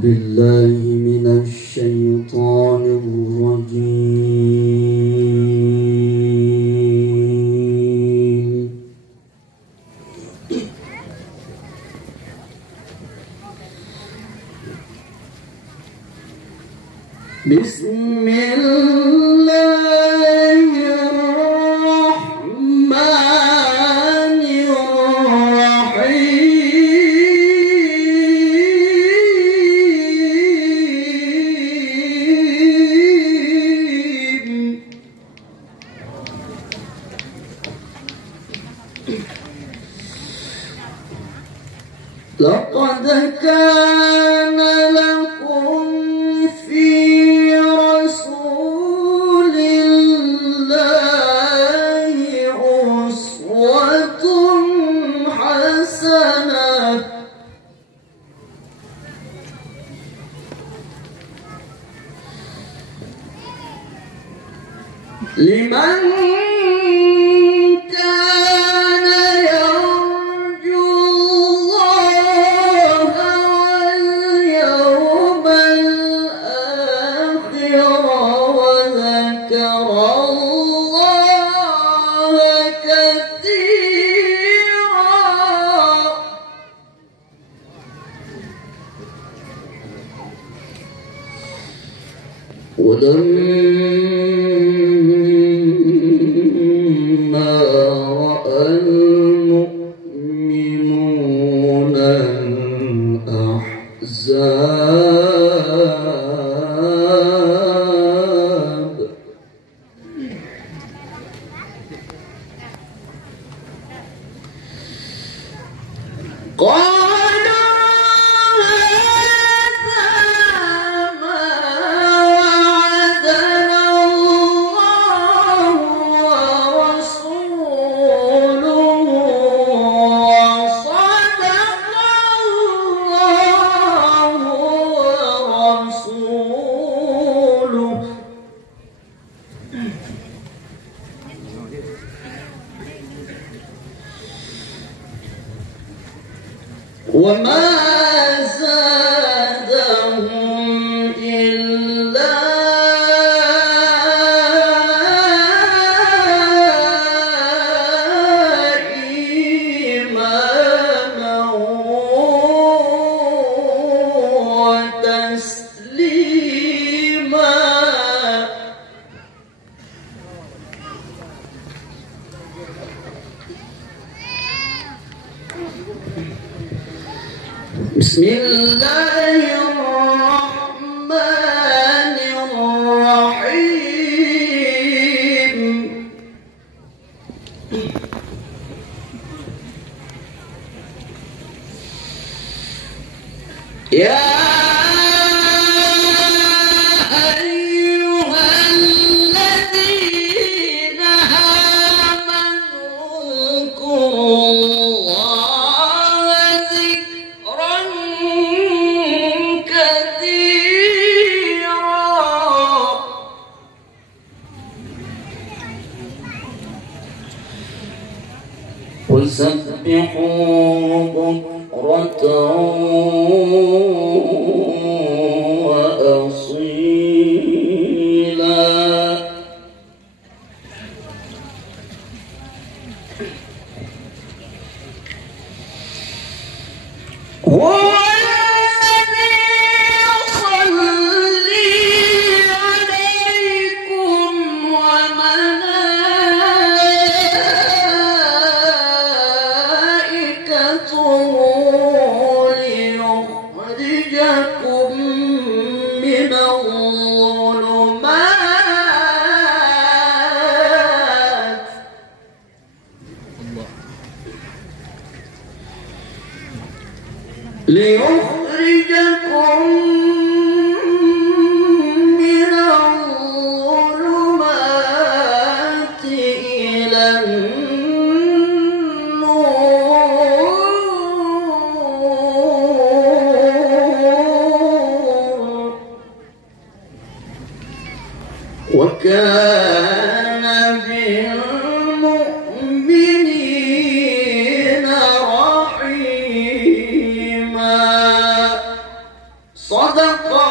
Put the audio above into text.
بالله من الشيطان الرجيم. بسم الله الرحمن الرحيم. لقد كان لكم في رسول الله أسوة حسنة لمن كان يرجو الله واليوم الآخر وذكر الله كثيرا. ولما رأى المؤمنون الأحزاب قالوا هذا ما وعدنا الله ورسوله وصدق الله ورسوله وما زادهم إلا إيمانا وتسليما. بسم الله الرحمن الرحيم. يا أيها الذين آمنوا اذكروا الله ذكرا كثيرا وسبحوه بكرة وأصيلا. هو الذي يصلي عليكم وملائكته ليخرجكم من الظلمات إلى النور وكان بالمؤمنين رحيما. صدق